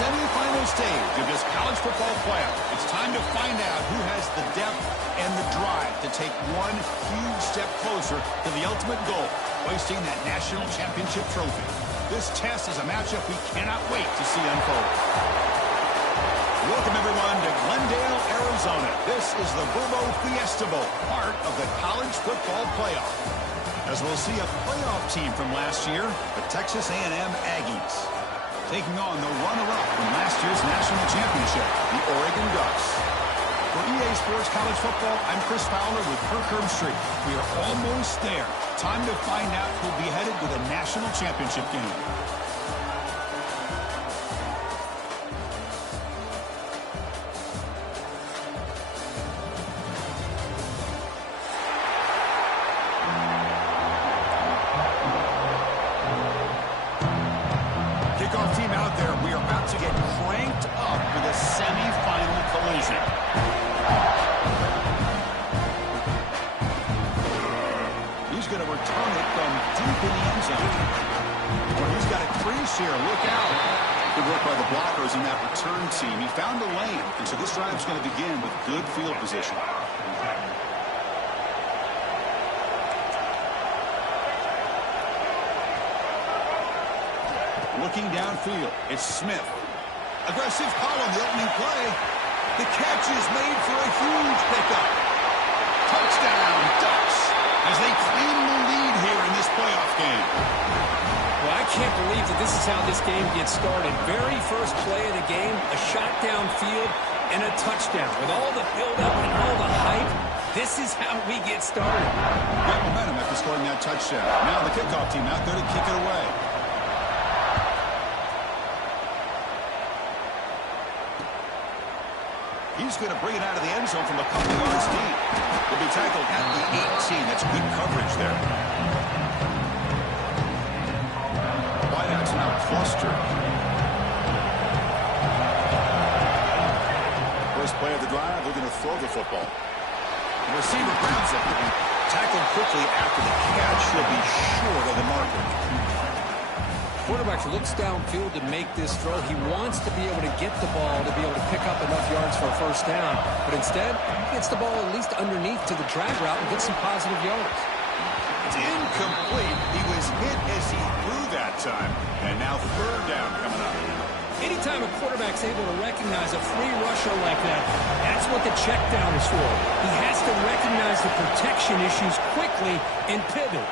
semifinal stage of this college football playoff. It's time to find out who has the depth and the drive to take one huge step closer to the ultimate goal, hoisting that national championship trophy. This test is a matchup we cannot wait to see unfold. Welcome, everyone, to Glendale, Arizona. This is the Fiesta Bowl, part of the college football playoff. As we'll see a playoff team from last year, the Texas A&M Aggies, taking on the runner-up from last year's national championship, the Oregon Ducks. For EA Sports College Football, I'm Chris Fowler with Kirk Herbstreit. We are almost there. Time to find out who'll be headed to the national championship game. Kickoff team out there. We are about to get cranked up with a semifinal collision. He's going to return it from deep in the end zone. Well, he's got a crease here. Look out. Good work by the blockers in that return team. He found a lane, and so this drive is going to begin with good field position. Looking downfield, it's Smith. Aggressive call on the opening play. The catch is made for a huge pickup. Touchdown, Ducks, as they claim the lead here in this playoff game. Well, I can't believe that this is how this game gets started. Very first play of the game, a shot downfield, and a touchdown. With all the build-up and all the hype, this is how we get started. Got momentum after scoring that touchdown. Now the kickoff team out there to kick it away. He's going to bring it out of the end zone from a couple yards deep. He'll be tackled at the 18. That's good coverage there. Wideouts now clustered. First play of the drive, they're going to throw the football. The receiver grabs it. Tackled quickly after the catch. He'll be short of the marker. Quarterback looks downfield to make this throw. He wants to be able to get the ball to be able to pick up enough yards for a first down. But instead, he gets the ball at least underneath to the drag route and gets some positive yards. It's incomplete. He was hit as he threw that time. And now third down coming up. Anytime a quarterback's able to recognize a free rusher like that, that's what the check down is for. He has to recognize the protection issues quickly and pivot.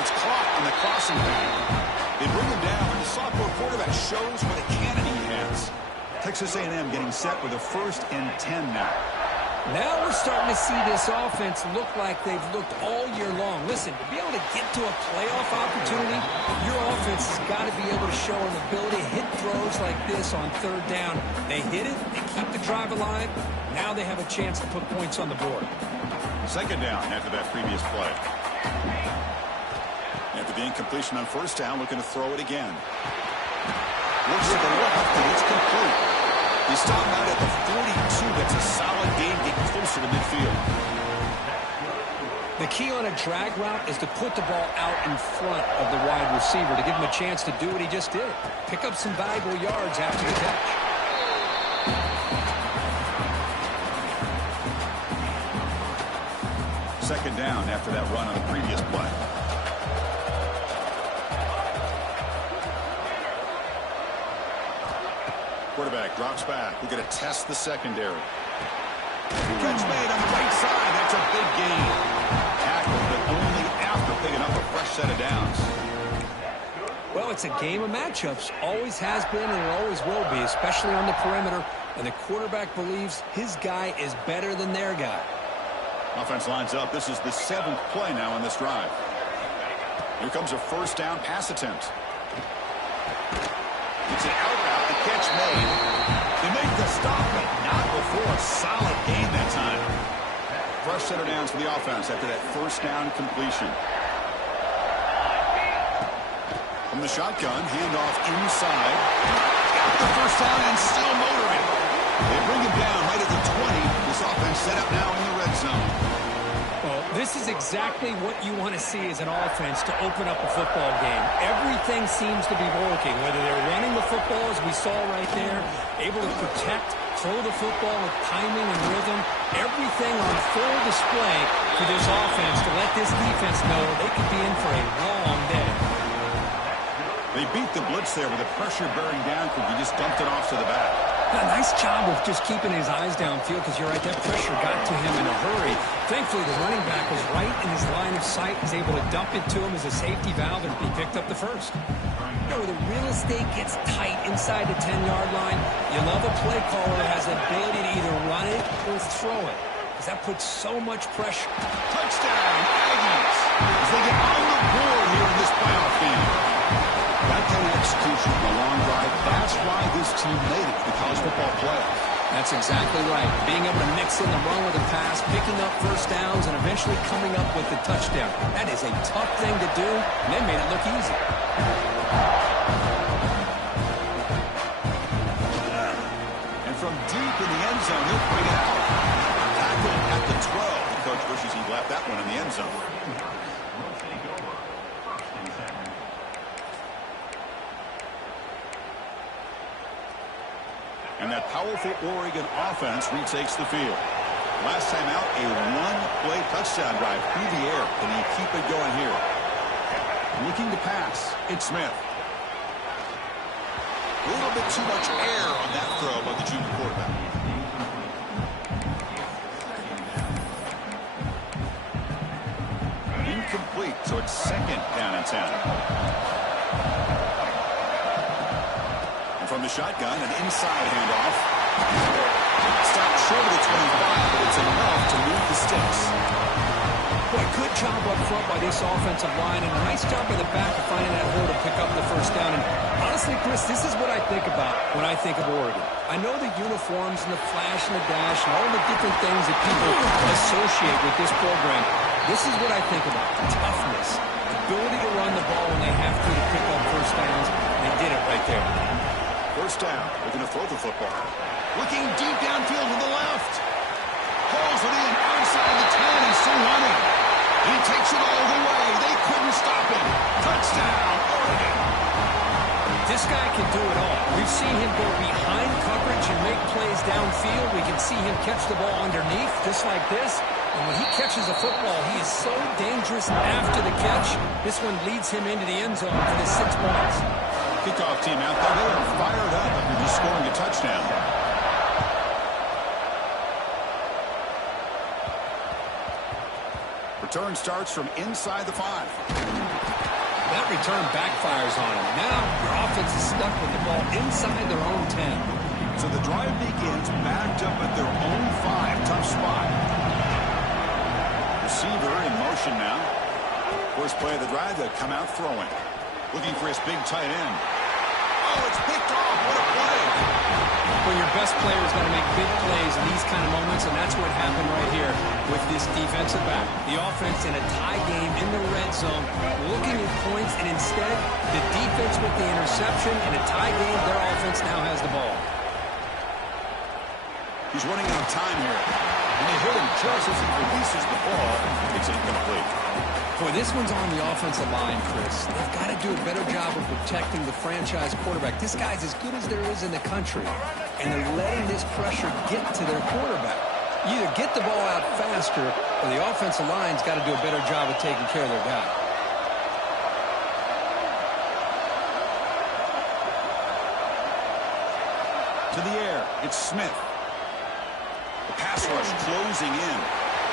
It's caught on the crossing path. They bring him down, and the sophomore quarterback shows what a cannon he has. Texas A&M getting set with a 1st and 10 now. Now we're starting to see this offense look like they've looked all year long. Listen, to be able to get to a playoff opportunity, your offense has got to be able to show an ability to hit throws like this on third down. They hit it, they keep the drive alive. Now they have a chance to put points on the board. Second down after that previous play. After the incompletion on first down, looking to throw it again. Looks to the left, and it's complete. He stopped out at the 42. That's a solid gain, getting closer to midfield. The key on a drag route is to put the ball out in front of the wide receiver to give him a chance to do what he just did. Pick up some valuable yards after the catch. Second down after that run on the previous play. Quarterback drops back. We're going to test the secondary. Catch made on the right side. That's a big gain. Tackled, but only after picking up a fresh set of downs. Well, it's a game of matchups. Always has been and it always will be, especially on the perimeter. And the quarterback believes his guy is better than their guy. Offense lines up. This is the 7th play now on this drive. Here comes a first down pass attempt. It's an out route. The catch made. They make the stop, but not before a solid gain that time. Fresh set of downs for the offense after that first down completion. From the shotgun, handoff inside. Got the first down and still motoring. They bring him down right at the 20. This offense set up now in the red zone. Well, This is exactly what you want to see as an offense to open up a football game. Everything seems to be working, whether they're running the football, as we saw right there, able to protect, throw the football with timing and rhythm. Everything on full display for this offense to let this defense know they could be in for a long day. They beat the blitz there with the pressure bearing down because he just dumped it off to the back. A nice job of just keeping his eyes downfield because you're right, that pressure got to him in a hurry. Thankfully, the running back was right in his line of sight. He's able to dump it to him as a safety valve, and he picked up the first. You know, the real estate gets tight inside the 10-yard line. You love a play caller who has the ability to either run it or throw it because that puts so much pressure. Touchdown, Aggies, as they get on the board here in this playoff game. That kind of execution on a long drive, that's why this team made it to the college football playoff. That's exactly right. Being able to mix in the run with the pass, picking up first downs, and eventually coming up with the touchdown. That is a tough thing to do, and they made it look easy. And from deep in the end zone, he'll bring it out. Tackle at the 12. The coach wishes he'd left that one in the end zone. And that powerful Oregon offense retakes the field. Last time out, a one-play touchdown drive through the air. Can he keep it going here? Looking to pass. It's Smith. A little bit too much air on that throw by the junior quarterback. Incomplete, so it's second down and 10. From the shotgun, an inside handoff. Stopped short of the 25, but it's enough to move the sticks. Boy, good job up front by this offensive line, and a nice job by the back of finding that hole to pick up the first down. And honestly, Chris, this is what I think about when I think of Oregon. I know the uniforms and the flash and the dash and all the different things that people associate with this program. This is what I think about. Toughness, ability to run the ball when they have to pick up first downs. They did it right there. First down. They're going to throw the football. Looking deep downfield to the left. Pulls it in outside the 10. He's still running. He takes it all the way. They couldn't stop him. Touchdown, Oregon. This guy can do it all. We've seen him go behind coverage and make plays downfield. We can see him catch the ball underneath, just like this. And when he catches a football, he is so dangerous after the catch. This one leads him into the end zone for the 6 points. Kickoff team out there. They are fired up after just scoring a touchdown. Return starts from inside the 5. That return backfires on him. Now your offense is stuck with the ball inside their own 10. So the drive begins backed up at their own 5. Tough spot. Receiver in motion now. First play of the drive, they come out throwing. Looking for his big tight end. Oh, it's picked off. What a play. Well, your best player is going to make big plays in these kind of moments, and that's what happened right here with this defensive back. The offense in a tie game in the red zone, looking at points, and instead, the defense with the interception. In a tie game, their offense now has the ball. He's running out of time here. And they hit him just as he releases the ball. It's incomplete. Boy, this one's on the offensive line, Chris. They've got to do a better job of protecting the franchise quarterback. This guy's as good as there is in the country, and they're letting this pressure get to their quarterback. You either get the ball out faster, or the offensive line's got to do a better job of taking care of their guy. To the air, it's Smith. The pass rush closing in.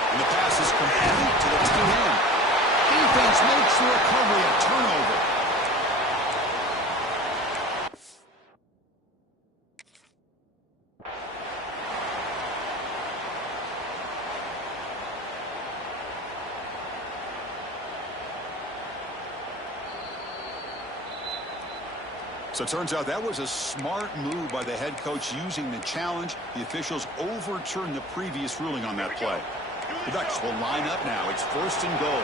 And the pass is complete to the tight end. Defense makes the recovery a turnover. So it turns out that was a smart move by the head coach using the challenge. The officials overturned the previous ruling on that play. The Ducks will line up now. It's first and goal.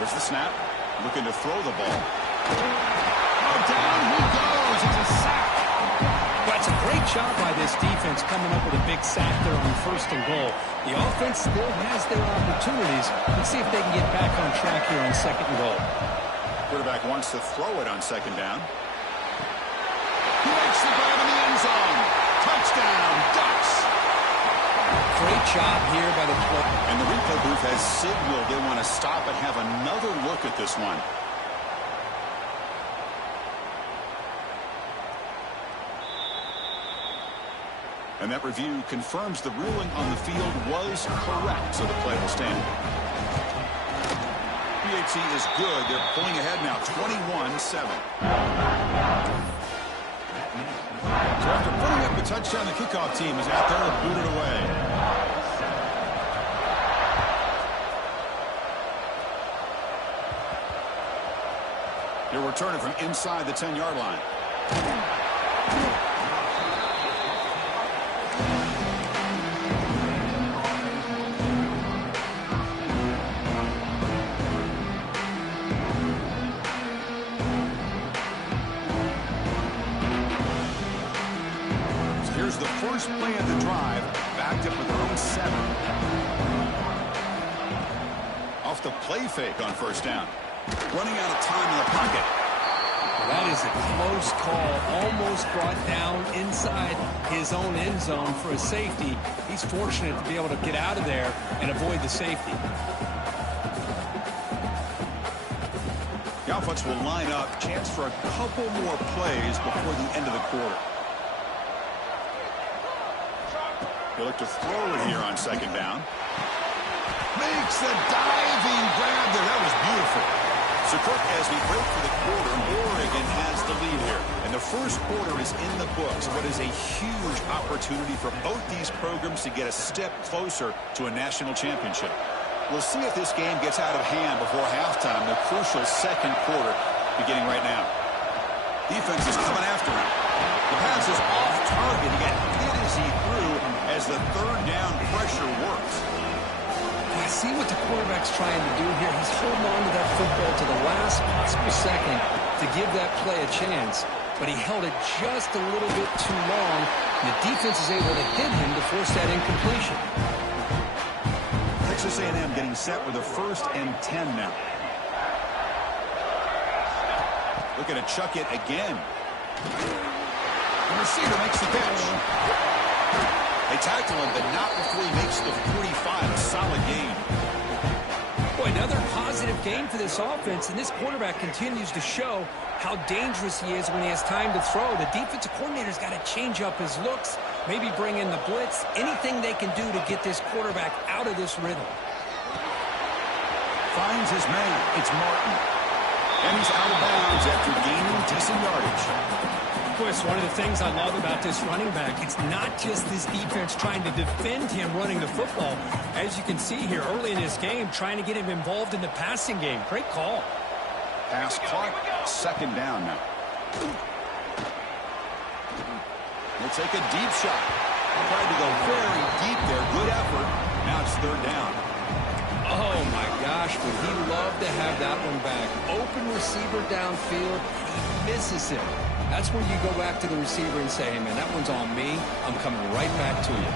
There's the snap. Looking to throw the ball. Oh, down he goes. It's a sack. That's a great Great job by this defense coming up with a big sack there on 1st and goal. The offense still has their opportunities. Let's see if they can get back on track here on 2nd and goal. Quarterback wants to throw it on 2nd down. He makes the grab in the end zone. Touchdown, Ducks. Great job here by the play. And the replay booth has signaled they want to stop and have another look at this one. And that review confirms the ruling on the field was correct, so the play will stand. PAT is good. They're pulling ahead now, 21-7. So after putting up the touchdown, the kickoff team is out there and booted away. He'll return it from inside the 10-yard line. The first play of the drive, backed up with their own 7. Off the play fake on 1st down. Running out of time in the pocket. That is a close call. Almost brought down inside his own end zone for a safety. He's fortunate to be able to get out of there and avoid the safety. The offense will line up. Chance for a couple more plays before the end of the quarter. He'll look to throw it here on 2nd down. Makes the diving grab there. That was beautiful. So, Kirk, as we break for the quarter, Oregon has the lead here. And the first quarter is in the books. What is a huge opportunity for both these programs to get a step closer to a national championship. We'll see if this game gets out of hand before halftime. The crucial 2nd quarter beginning right now. Defense is coming after him. The pass is off target. He got hit as he threw as the 3rd down pressure works. I see what the quarterback's trying to do here. He's holding on to that football to the last possible second to give that play a chance. But he held it just a little bit too long. And the defense is able to hit him to force that incompletion. Texas A&M getting set with a 1st and 10 now. Looking to chuck it again. The receiver makes the catch. They tackle him, but not before he makes the 45. A solid gain. Boy, another positive game for this offense, and this quarterback continues to show how dangerous he is when he has time to throw. The defensive coordinator's got to change up his looks, maybe bring in the blitz, anything they can do to get this quarterback out of this rhythm. Finds his man. It's Martin. And he's out of bounds after gaining decent yardage. Of course, one of the things I love about this running back, it's not just this defense trying to defend him running the football. As you can see here early in this game, trying to get him involved in the passing game. Great call. Pass clock, 2nd down now. We'll take a deep shot. Tried to go very deep there. Good effort. Now it's 3rd down. Oh, my gosh, would he love to have that one back. Open receiver downfield, he misses him. That's when you go back to the receiver and say, hey, man, that one's on me. I'm coming right back to you.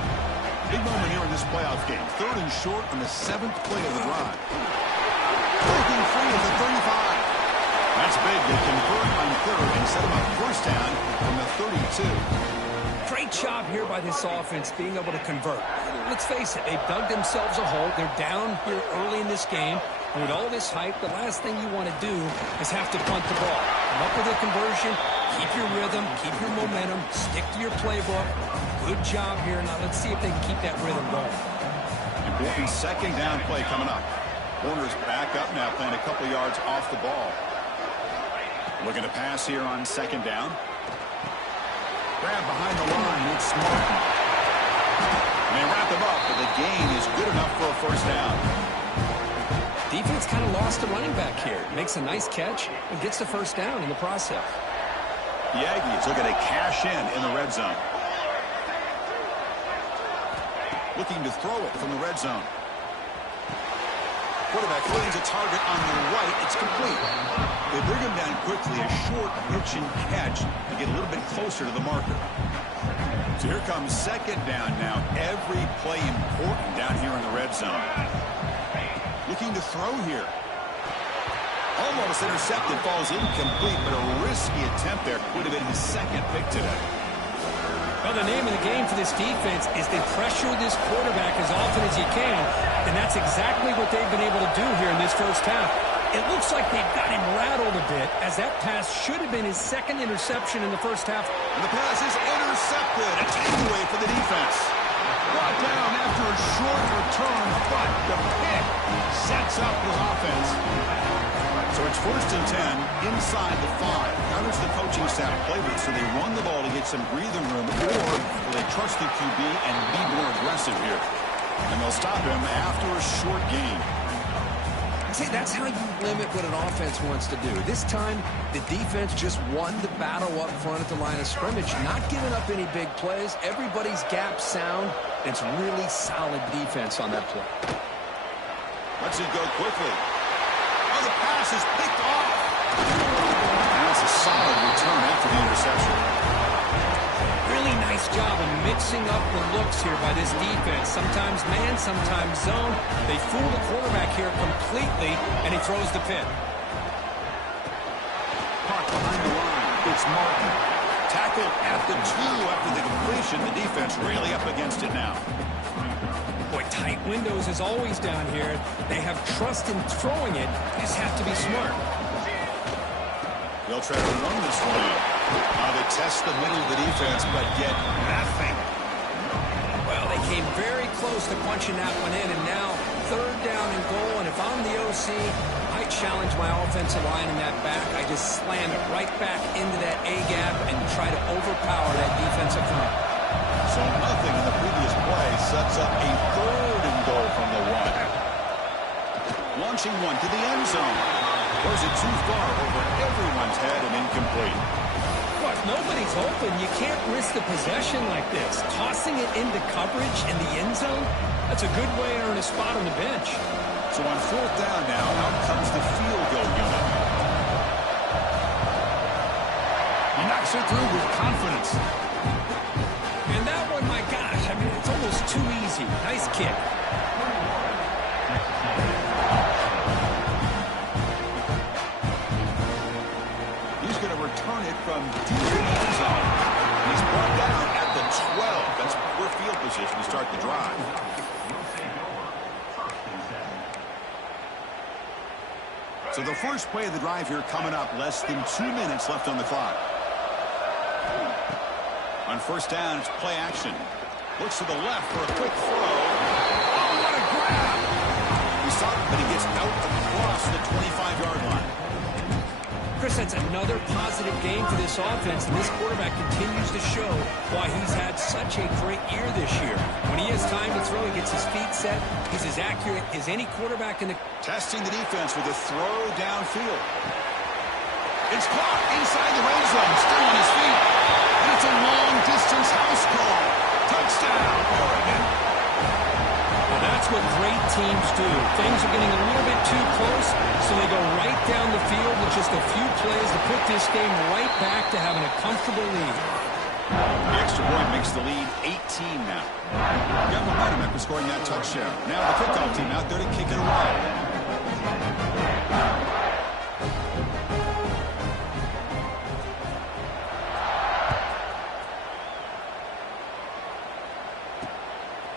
Big moment here in this playoff game. 3rd and short on the 7th play of the drive. Breaking free at the 35. That's big. They convert on 3rd and set him up 1st down from the 32. Great job here by this offense being able to convert. Let's face it, they've dug themselves a hole. They're down here early in this game. And with all this hype, the last thing you want to do is have to punt the ball. Come up with a conversion, keep your rhythm, keep your momentum, stick to your playbook. Good job here. Now let's see if they can keep that rhythm going. Important 2nd down play coming up. Warner's back up now, playing a couple yards off the ball. Looking to pass here on 2nd down. Grab behind the line. It's Martin. And they wrap him up, but the gain is good enough for a 1st down. Defense kind of lost a running back here. Makes a nice catch and gets the 1st down in the process. The Aggies looking to cash in the red zone. Looking to throw it from the red zone. Quarterback finds a target on the right. It's complete. They bring him down quickly. A short pitch and catch to get a little bit closer to the marker. So here comes second down now. Every play important down here in the red zone. Looking to throw here. Almost intercepted, falls incomplete, but a risky attempt there. Would have been his second pick today. Well, the name of the game for this defense is they pressure this quarterback as often as you can, and that's exactly what they've been able to do here in this first half. It looks like they've got him rattled a bit, as that pass should have been his second interception in the first half. And the pass is intercepted. A takeaway for the defense. Brought down after a short return, but the pick sets up the offense. So it's 1st and 10 inside the 5. How does the coaching staff play with? So they run the ball to get some breathing room, or will they trust the QB and be more aggressive here? And they'll stop him after a short gain. See, that's how you limit what an offense wants to do. This time, the defense just won the battle up front at the line of scrimmage, not giving up any big plays. Everybody's gap sound. It's really solid defense on that play. Lets it go quickly. Oh, the pass is picked off. That's a solid return after the interception. Really nice job of mixing up the looks here by this defense. Sometimes man, sometimes zone. They fool the quarterback here completely, and he throws the pick. Park behind the line. It's Martin. Tackled at the 2 after the completion. The defense really up against it now. Boy, tight windows is always down here. They have trust in throwing it. They just have to be smart. They'll try to run this one out. They test the middle of the defense, but get nothing. Well, they came very close to punching that one in, and now 3rd down and goal. And if I'm the OC, I challenge my offensive line in that back. I just slam it right back into that A-gap and try to overpower that defensive front. So nothing in the previous play sets up a 3rd and goal from the 1. Launching one to the end zone. Throws it too far over everyone's head and incomplete. Well, if nobody's open, you can't risk the possession like this. Tossing it into coverage in the end zone, that's a good way to earn a spot on the bench. So on 4th down now, out comes the field goal unit. He knocks it through with confidence. And that one, my gosh, I mean, it's almost too easy. Nice kick. He's going to return it from deep in the end zone. He's brought down at the 12. That's poor field position to start the drive. So the first play of the drive here coming up. Less than 2 minutes left on the clock. On 1st down, it's play action. Looks to the left for a quick throw. Oh, what a grab! He saw it, but he gets out across the 25-yard line. Chris, that's another positive game for this offense, and this quarterback continues to show why he's had such a great year this year. When he has time to throw, he gets his feet set. He's as accurate as any quarterback in the... Testing the defense with a throw downfield. It's caught inside the red zone, still on his feet. And it's a long-distance house call. Touchdown, Oregon. Well, that's what great teams do. Things are getting a little bit too close, so they go right down the field with just a few plays to put this game right back to having a comfortable lead. The extra point makes the lead 18 now. Got momentum after scoring that touchdown. Now the kickoff team out there to kick it away.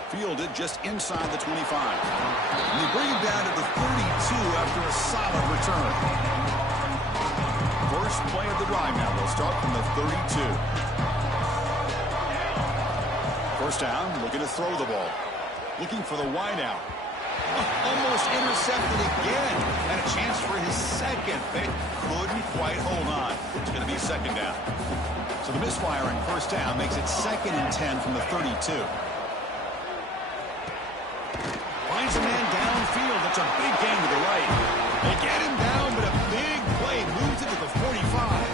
Fielded just inside the 25. And they bring him down to the 32 after a solid return. First play of the drive now. They'll start from the 32. First down, looking to throw the ball. Looking for the wideout. Almost intercepted again. And a chance for his second pick. Couldn't quite hold on. It's going to be 2nd down. So the misfire in 1st down makes it 2nd and 10 from the 32. Finds a man downfield. That's a big gain to the right. They get him down, but a big play moves it to the 45.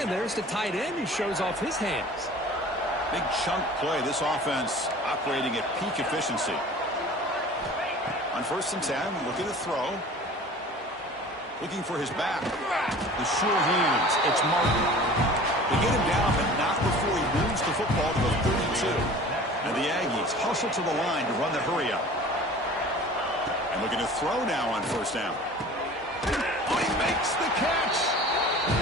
And there's the tight end who shows off his hands. Big chunk play. This offense operating at peak efficiency. On 1st and 10, looking to throw. Looking for his back. The sure hands. It's Martin. They get him down, but not before he moves the the football to the 32. And the Aggies hustle to the line to run the hurry up. And looking to throw now on first down. Oh, he makes the catch.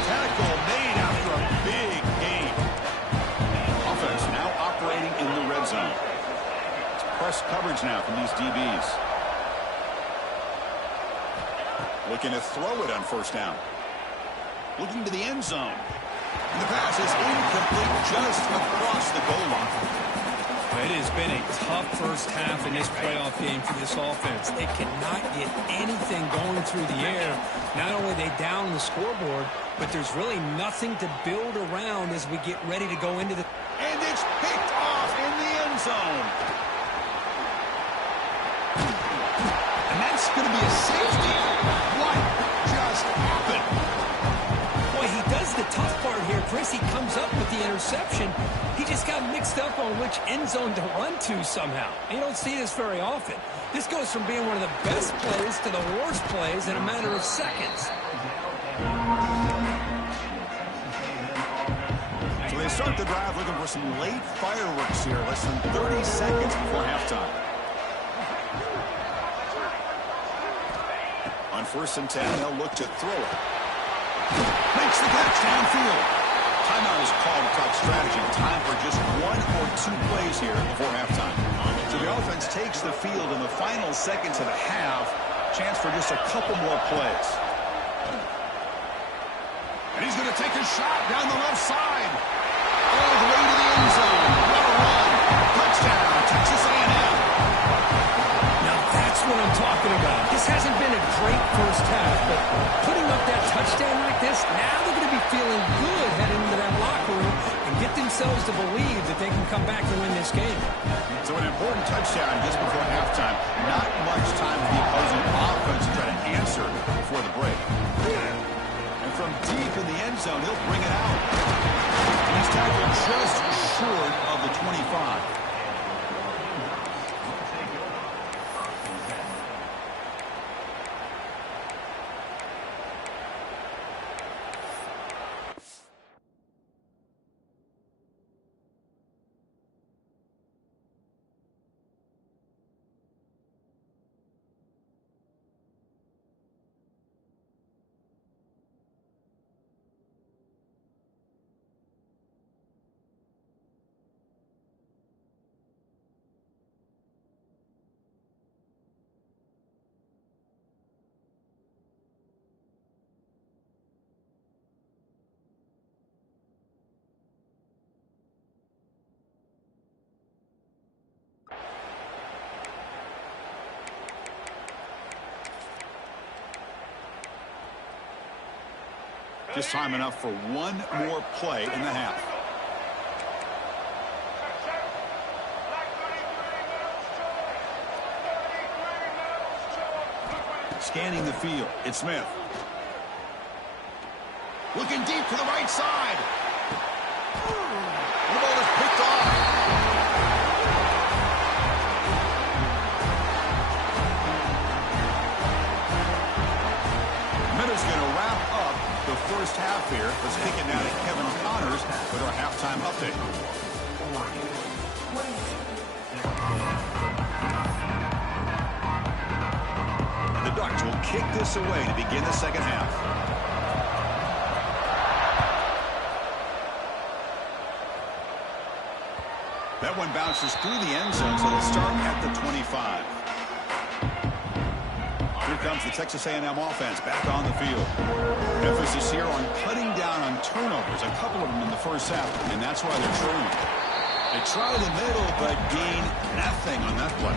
Tackle made after a big gain. Offense now operating in the red zone. It's press coverage now from these DBs. Looking to throw it on first down. Looking to the end zone. And the pass is incomplete just across the goal line. It has been a tough first half in this playoff game for this offense. They cannot get anything going through the air. Not only are they down the scoreboard, but there's really nothing to build around as we get ready to go into the... And it's picked off in the end zone. And that's going to be a safety. What just happened? Boy, he does the tough part here, Chris. He comes up with the interception. He just got mixed up on which end zone to run to somehow. You don't see this very often. This goes from being one of the best plays to the worst plays in a matter of seconds. So they start the drive looking for some late fireworks here. Less than 30 seconds before halftime. On 1st and 10, they'll look to throw it. Makes the catch downfield. Timeout is called to talk strategy. Time for just 1 or 2 plays here before halftime. So the offense takes the field in the final seconds of the half. Chance for just a couple more plays. And he's going to take a shot down the left side. All the way to the end zone. What a run. Touchdown, Texas A&M. Now that's what I'm talking about. This hasn't been a great first half, but putting up that touchdown like this, now they're going to be feeling good heading into that locker room and get themselves to believe that they can come back and win this game. So an important touchdown just before halftime. Not much time for the opposing offense to try to answer before the break. And from deep in the end zone, he'll bring it out. And he's tackled just short of the 25. Just time enough for one more play in the half. Scanning the field, it's Smith. Looking deep to the right side. The ball is picked off. Minutes going to wrap up the first half here. Let's kick it now to Kevin Connors with our halftime update. And the Ducks will kick this away to begin the second half. That one bounces through the end zone, so they'll start at the 25. Here comes the Texas A&M offense back on the field. Emphasis here on cutting down on turnovers, a couple of them in the first half, and that's why they're trailing. They try the middle, but gain nothing on that play.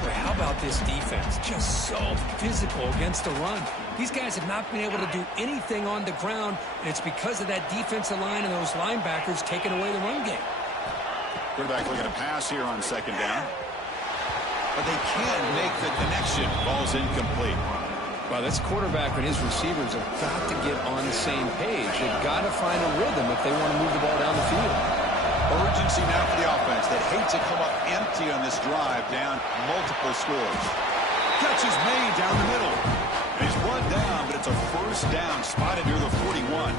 Boy, how about this defense? Just so physical against the run. These guys have not been able to do anything on the ground, and it's because of that defensive line and those linebackers taking away the run game. Quarterback looking to pass here on second down. But they can't make the connection. Ball's incomplete. Well, this quarterback and his receivers have got to get on the same page. They've got to find a rhythm if they want to move the ball down the field. Urgency now for the offense. They'd hate to come up empty on this drive, down multiple scores. Catch is made down the middle. And he's brought down, but it's a first down spotted near the 41.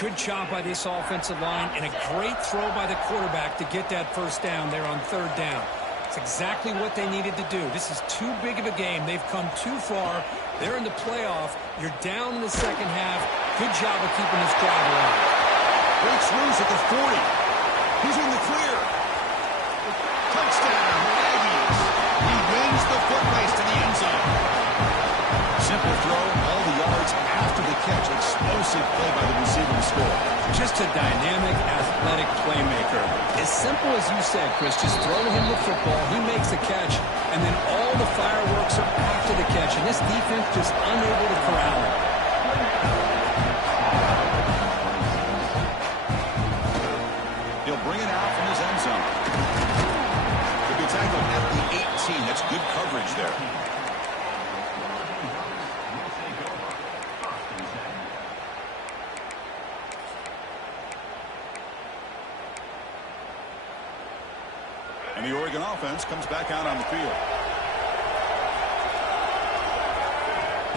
Good job by this offensive line and a great throw by the quarterback to get that first down there on third down. It's exactly what they needed to do. This is too big of a game. They've come too far. They're in the playoff. You're down in the second half. Good job of keeping this drive alive. Breaks loose at the 40. He's in the clear. Touchdown, Aggies. He wins the foot race to the end zone. Simple throw, all the yards after the catch. Explosive play by the receiver to score. Just a dynamic, athletic playmaker. As simple as you said, Chris, just throw him the football, he makes a catch, and then all the fireworks are after the catch, and this defense just unable to corral him. He'll bring it out from his end zone. He'll be tackled at the 18. That's good coverage there. And the Oregon offense comes back out on the field.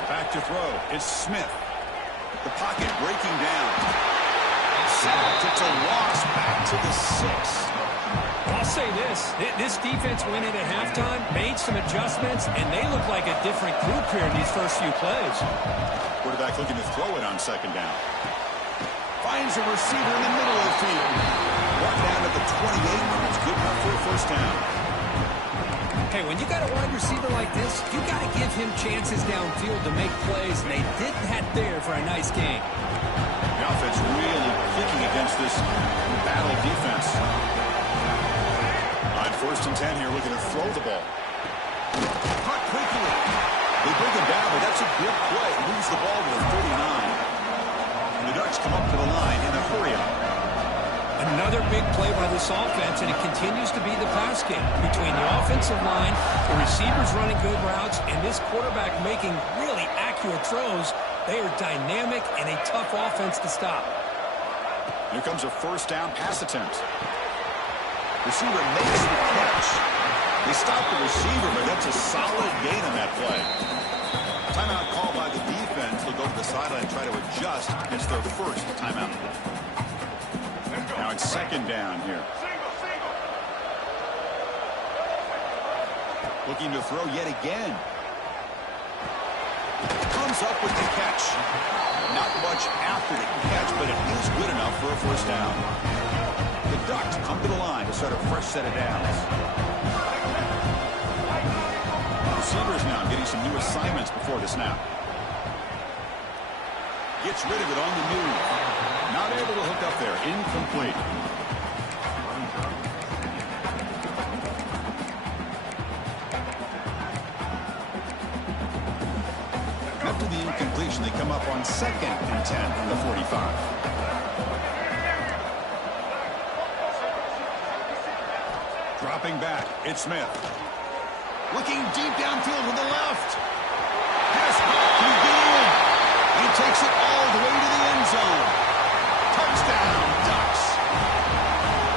Back to throw. It's Smith. The pocket breaking down. Sacked. It's a loss back to the 6. I'll say this defense went in at halftime, made some adjustments, and they look like a different group here in these first few plays. Quarterback looking to throw it on second down. Finds a receiver in the middle of the field. Brought down at the 28, but it's good enough for a first down. Hey, when you got a wide receiver like this, you got to give him chances downfield to make plays, and they did that there for a nice game. The offense really clicking against this battle defense. On 1st and 10 here, looking to throw the ball. Caught quickly. They bring him down, but that's a good play. Moves the ball to the 39. And the Ducks come up to the line in a hurry-up. Another big play by this offense, and it continues to be the pass game between the offensive line, the receivers running good routes, and this quarterback making really accurate throws. They are dynamic and a tough offense to stop. Here comes a first down pass attempt. Receiver makes the catch. They stop the receiver, but that's a solid gain on that play. Timeout call by the defense. They'll go to the sideline and try to adjust. It's their first timeout. Now it's second down here. Looking to throw yet again. Comes up with the catch. Not much after the catch, but it is good enough for a first down. The Ducks come to the line to start a fresh set of downs. Receivers now getting some new assignments before the snap. Gets rid of it on the move. Not able to hook up there. Incomplete. After the incompletion, they come up on 2nd and 10 from the 45. Dropping back. It's Smith. Looking deep downfield to the left. Pass caught. He takes it all the way to the end zone. Touchdown, Ducks.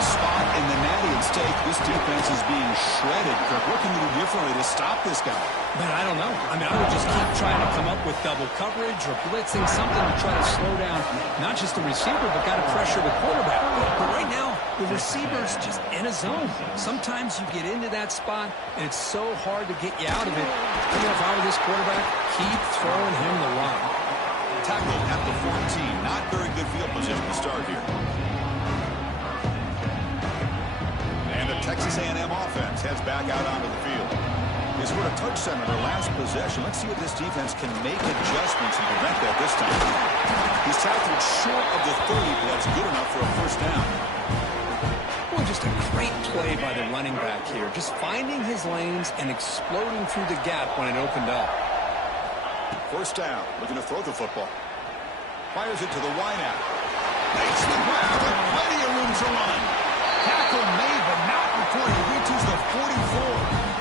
Spot in the natty at stake. This defense is being shredded. Kirk, what can you do differently to stop this guy? Man, I don't know. I mean, I would just keep trying to come up with double coverage or blitzing, something to try to slow down not just the receiver, but got to pressure the quarterback. But right now, the receiver's just in a zone. Sometimes you get into that spot, and it's so hard to get you out of it. I mean, if I were this quarterback, keep throwing him the rock. Tackled at the 14. Not very good field position to start here. And the Texas A&M offense heads back out onto the field. They scored a touchdown in their last possession. Let's see if this defense can make adjustments and prevent that this time. He's tackled short of the 30, but that's good enough for a first down. Well, just a great play by the running back here. Just finding his lanes and exploding through the gap when it opened up. First down, looking to throw the football. Fires it to the wideout. Makes the grab with plenty of room to run. Tackle made, but not before he reaches the 44.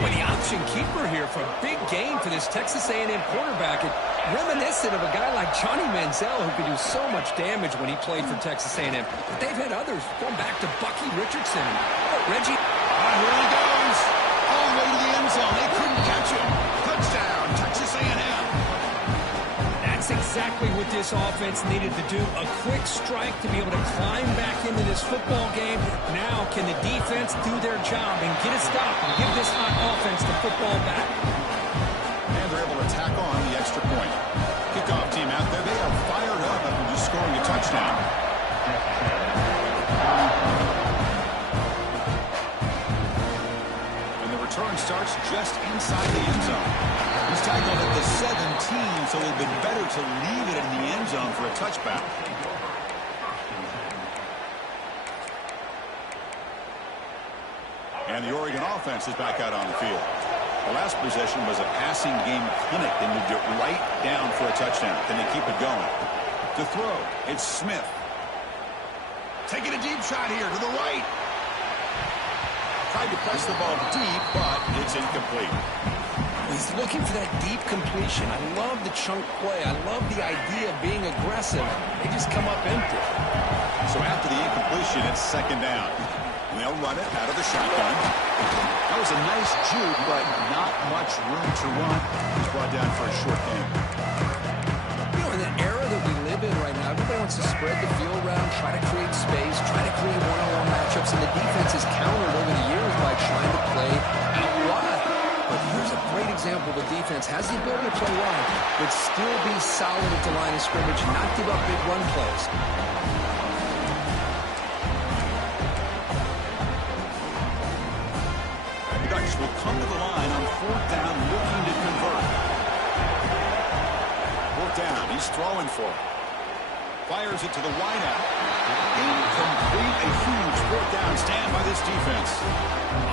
Well, the option keeper here for a big game for this Texas A&M quarterback. It reminiscent of a guy like Johnny Manziel who could do so much damage when he played for Texas A&M. But they've had others going back to Bucky Richardson. Reggie. Here he goes. All the way to the end zone. They couldn't catch him. Touchdown, Texas A&M. That's exactly what this offense needed to do. A quick strike to be able to climb back into this football game. Now can the defense do their job and get a stop and give this hot offense the football back? And they're able to tack on the extra point. Kickoff team out there. They are fired up after just scoring a touchdown. And the return starts just inside the end zone. He's tackled at the 17, so it would have been better to leave it in the end zone for a touchback. And the Oregon offense is back out on the field. The last possession was a passing game clinic. They moved it right down for a touchdown. Then they keep it going. To throw, it's Smith. Taking a deep shot here to the right. Tried to press the ball deep, but it's incomplete. He's looking for that deep completion. I love the chunk play. I love the idea of being aggressive. They just come up empty. So after the incompletion, it's second down. They'll run it out of the shotgun. That was a nice juke, but not much room to run. He's brought down for a short game. You know, in the era that we live in right now, everybody wants to spread the field around, try to create space, try to create one-on-one matchups, and the defense has countered over the years by trying to play out wide. But here's a great example. The defense has the ability to play wide, but still be solid at the line of scrimmage, not give up big run plays. Will come to the line on fourth down, looking to convert. Fourth down, he's throwing for it. Fires it to the wideout. Incomplete, a huge fourth down stand by this defense.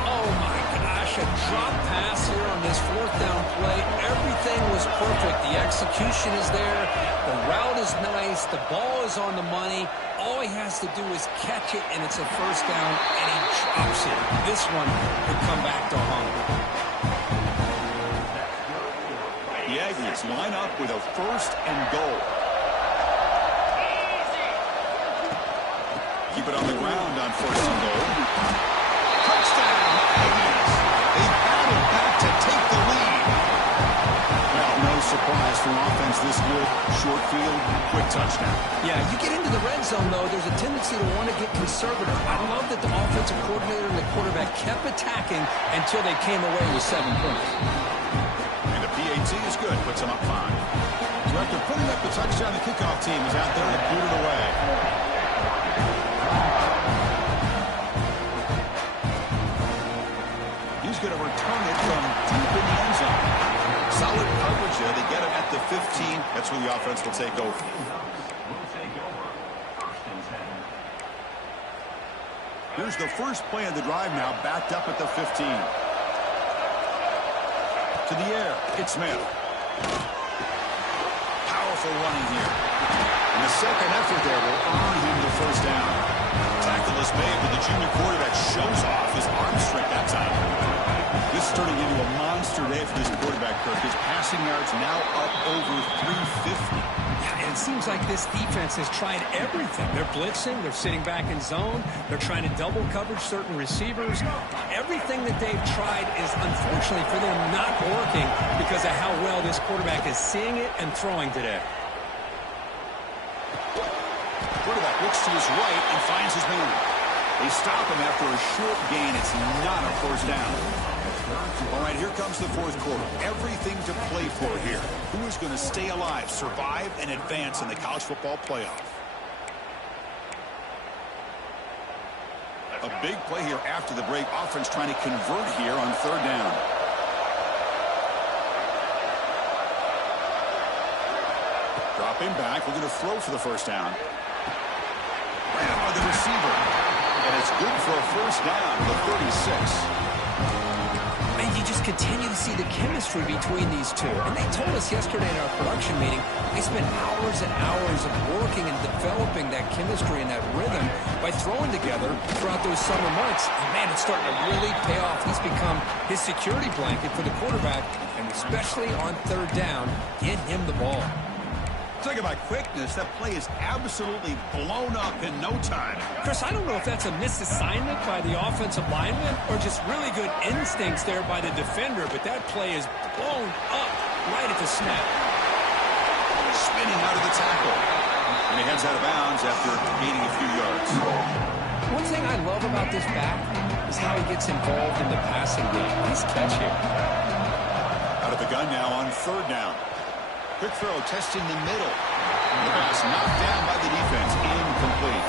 Oh my gosh, a drop pass here on this fourth down play. Everything was perfect. The execution is there. The route is nice. The ball is on the money. All he has to do is catch it, and it's a first down, and he drops it. This one could come back to haunt him. The Aggies line up with a first and goal. Keep it on the ground on first and goal. Touchdown, Aggies. They battle back to take the lead. Well, no surprise for offense this good. Short field, quick touchdown. Yeah, you get into the red zone, though, there's a tendency to want to get conservative. I love that the offensive coordinator and the quarterback kept attacking until they came away with 7 points. And the PAT is good, puts them up 5. So after putting up the touchdown, the kickoff team is out there to boot it away. He's going to return it from deep in the end zone. Solid coverage there. They get him at the 15. That's where the offense will take over. Here's the first play of the drive now, backed up at the 15. To the air, it's Smith. Powerful running here. And the second effort there will earn him the first down. Tackle is made, but the junior quarterback shows off his arm strength that time. This is turning into a monster day for this quarterback, Kirk. His passing yards now up over 350. Yeah, and it seems like this defense has tried everything. They're blitzing, they're sitting back in zone, they're trying to double coverage certain receivers. Everything that they've tried is, unfortunately for them, not working because of how well this quarterback is seeing it and throwing today. Quarterback looks to his right and finds his man. They stop him after a short gain. It's not a first down. All right, here comes the fourth quarter. Everything to play for here. Who is going to stay alive, survive, and advance in the college football playoff? A big play here after the break. Offense trying to convert here on third down. Dropping back. We're going to throw for the first down. Ran by the receiver. And it's good for a first down to the 36. And you just continue to see the chemistry between these two. And they told us yesterday in our production meeting, they spent hours and hours of working and developing that chemistry and that rhythm by throwing together throughout those summer months. And man, it's starting to really pay off. He's become his security blanket for the quarterback, and especially on third down, get him the ball. Talk about quickness. That play is absolutely blown up in no time. Chris, I don't know if that's a misassignment by the offensive lineman or just really good instincts there by the defender, but that play is blown up right at the snap. spinning out of the tackle. And he heads out of bounds after gaining a few yards. One thing I love about this back is how he gets involved in the passing game. Nice catch here. Out of the gun now on 3rd down. Quick throw testing the middle. The pass knocked down by the defense. Incomplete.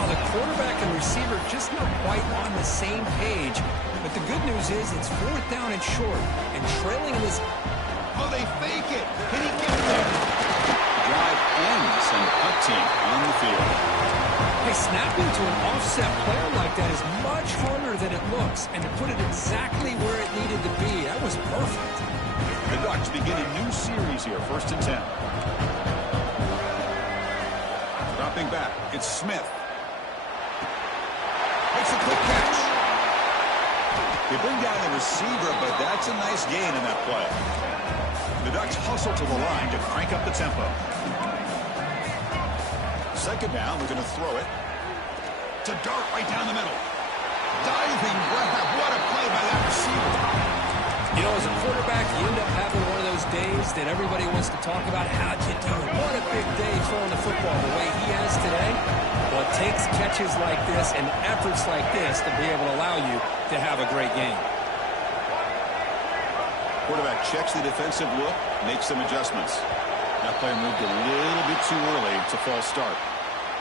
Oh, the quarterback and receiver just not quite on the same page. But the good news is it's 4th down and short. And trailing in this... Oh, they fake it. Can he get there? The drive ends and the punt team on the field. Hey, snapping to an offset player like that is much harder than it looks. And to put it exactly where it needed to be, that was perfect. The Ducks begin a new series here, 1st and 10. Dropping back, it's Smith. Makes a quick catch. They bring down the receiver, but that's a nice gain in that play. The Ducks hustle to the line to crank up the tempo. 2nd down, we're going to throw it. To dart right down the middle. Diving grab. What a play by that receiver. You know, as a quarterback, you end up having one of those days that everybody wants to talk about. How'd you do it? What a big day throwing the football the way he has today. Well, it takes catches like this and efforts like this to be able to allow you to have a great game. Quarterback checks the defensive look, makes some adjustments. That player moved a little bit too early to false start.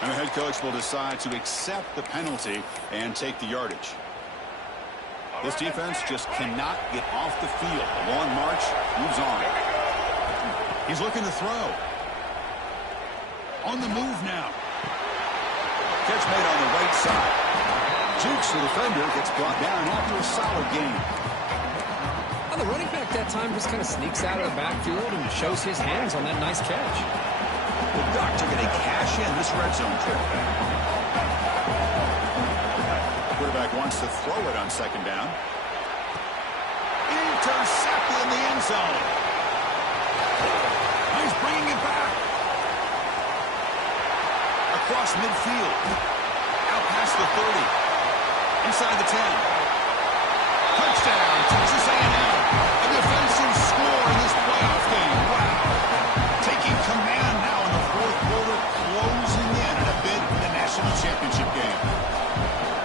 And the head coach will decide to accept the penalty and take the yardage. This defense just cannot get off the field. A long march moves on. He's looking to throw. On the move now. Catch made on the right side. Jukes the defender, gets brought down after a solid gain. Well, the running back that time just kind of sneaks out of the backfield and shows his hands on that nice catch. The Ducks are going to cash in this red zone trip. Quarterback wants to throw it on 2nd down. Intercepted in the end zone. He's bringing it back. Across midfield. Out past the 30. Inside the 10. Touchdown, Texas A&M. A defensive score in this playoff game. Wow. Taking command now in the 4th quarter, closing in a bid for the national championship game.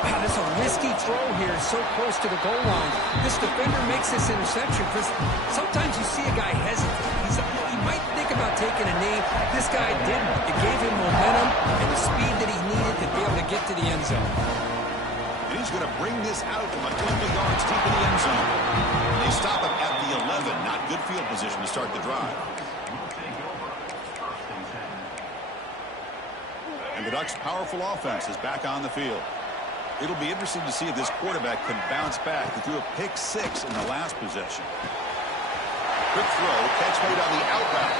Wow, that's a risky throw here, so close to the goal line. This defender makes this interception because sometimes you see a guy hesitate. He might think about taking a knee. This guy didn't. It gave him momentum and the speed that he needed to be able to get to the end zone. And he's going to bring this out from a couple yards deep in the end zone. They stop him at the 11. Not good field position to start the drive. And the Ducks' powerful offense is back on the field. It'll be interesting to see if this quarterback can bounce back. He threw a pick 6 in the last possession. Quick throw, catch made on the out route.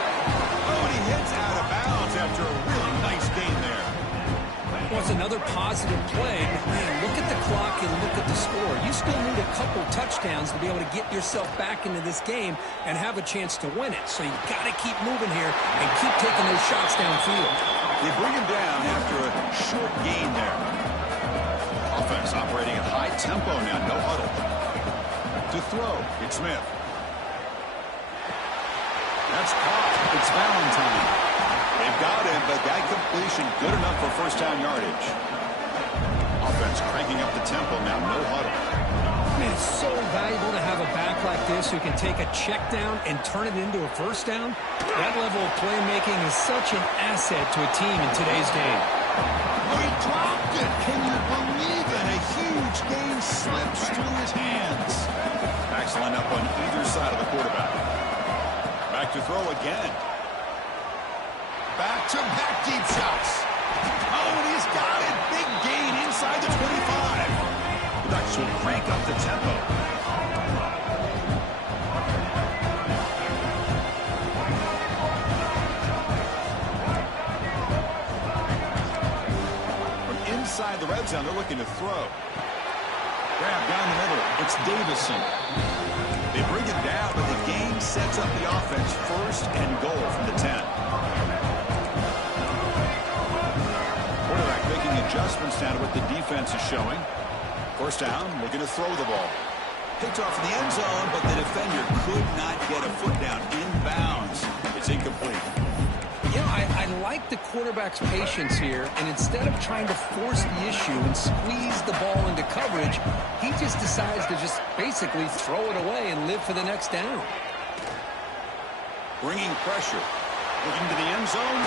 Oh, and he hits out of bounds after a really nice gain there. Well, it's another positive play. Man, look at the clock and look at the score. You still need a couple touchdowns to be able to get yourself back into this game and have a chance to win it. So you got to keep moving here and keep taking those shots downfield. They bring him down after a short gain there. Offense operating at high tempo now, no huddle. To throw, it's Smith. That's caught. It's Valentine. They've got him, but that completion good enough for first down yardage. Offense cranking up the tempo now, no huddle. Man, it's so valuable to have a back like this who can take a check down and turn it into a first down. That level of playmaking is such an asset to a team in today's game. Oh, he dropped it. Can you believe it? A huge gain slips through his hands. Backs line up on either side of the quarterback. Back to throw again. Back-to-back deep shots. Oh, and he's got it. Big gain inside the 25. The Ducks will crank up the tempo. From inside the red zone, they're looking to throw. Grab down the middle. It's Davison. They bring it down, but the game sets up the offense first and goal from the 10. Quarterback making adjustments down to what the defense is showing. First down, looking to throw the ball. Picked off in the end zone, but the defender could not get a foot down. Inbounds. It's incomplete. You know, I like the quarterback's patience here, and instead of trying to force the issue and squeeze the ball into coverage, he just decides to just basically throw it away and live for the next down. Bringing pressure. Looking to the end zone.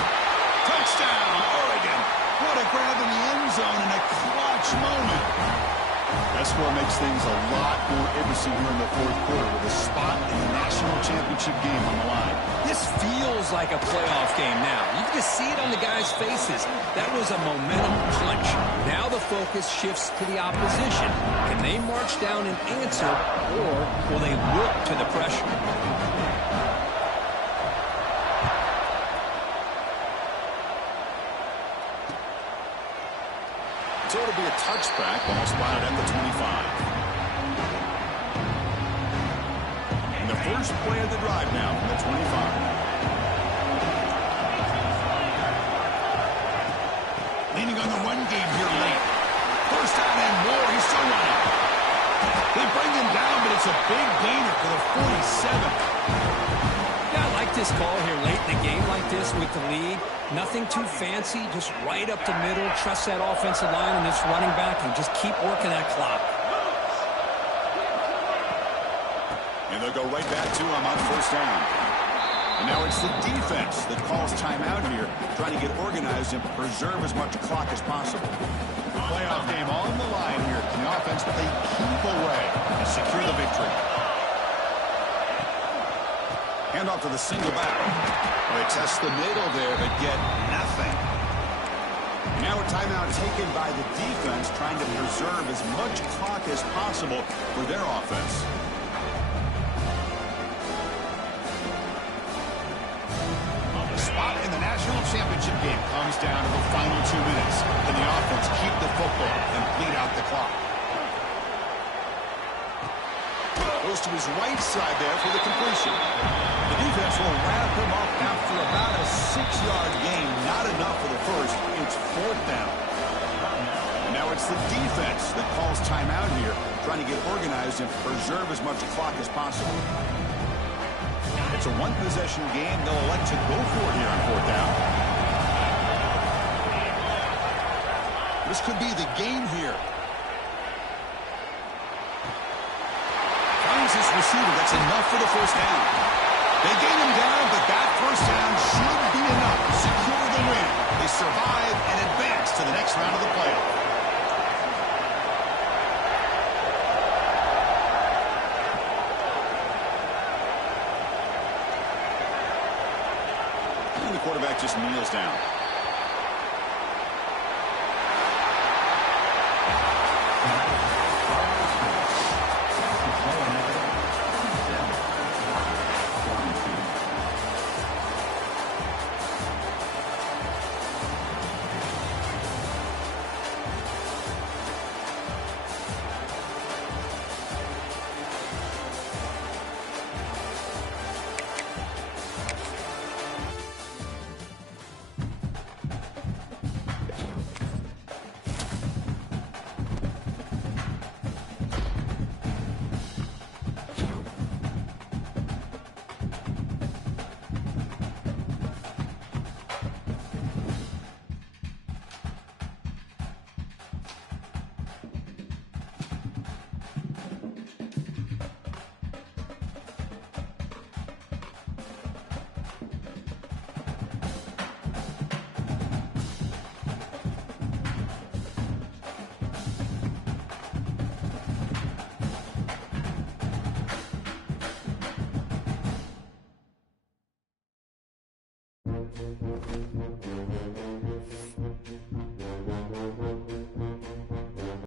Touchdown, Oregon. What a grab in the end zone in a clutch moment. That score makes things a lot more interesting here in the fourth quarter with a spot in the national championship game on the line. This feels like a playoff game now. You can just see it on the guys' faces. That was a momentum punch. Now the focus shifts to the opposition. Can they march down and answer, or will they wilt to the pressure? So it'll be a touchback, ball spotted at the 25. And the first play of the drive now from the 25. Leaning on the run game here late. First down and more, he's still running. They bring him down, but it's a big gainer for the 47. Yeah, I like this call here late in the game like this with the lead. Nothing too fancy, just right up the middle. Trust that offensive line and this running back and just keep working that clock. And they'll go right back to him on first down. And now it's the defense that calls timeout here, trying to get organized and preserve as much clock as possible. Playoff game on the line here. Can the offense play keep away and secure the victory? Hand off to the single back. They test the middle there, but get nothing. Now a timeout taken by the defense, trying to preserve as much clock as possible for their offense. The spot in the national championship game comes down to the final 2 minutes. Can the offense keep the football and bleed out the clock? Goes to his right side there for the completion. The defense will wrap him up after about a 6-yard gain. Not enough for the first. It's fourth down. And now it's the defense that calls timeout here, trying to get organized and preserve as much clock as possible. It's a one-possession game. They'll elect to go for it here on fourth down. This could be the game here. Finds his receiver. That's enough for the first down. They gain him down, but that first down should be enough to secure the win. They survive and advance to the next round of the playoff. And the quarterback just kneels down.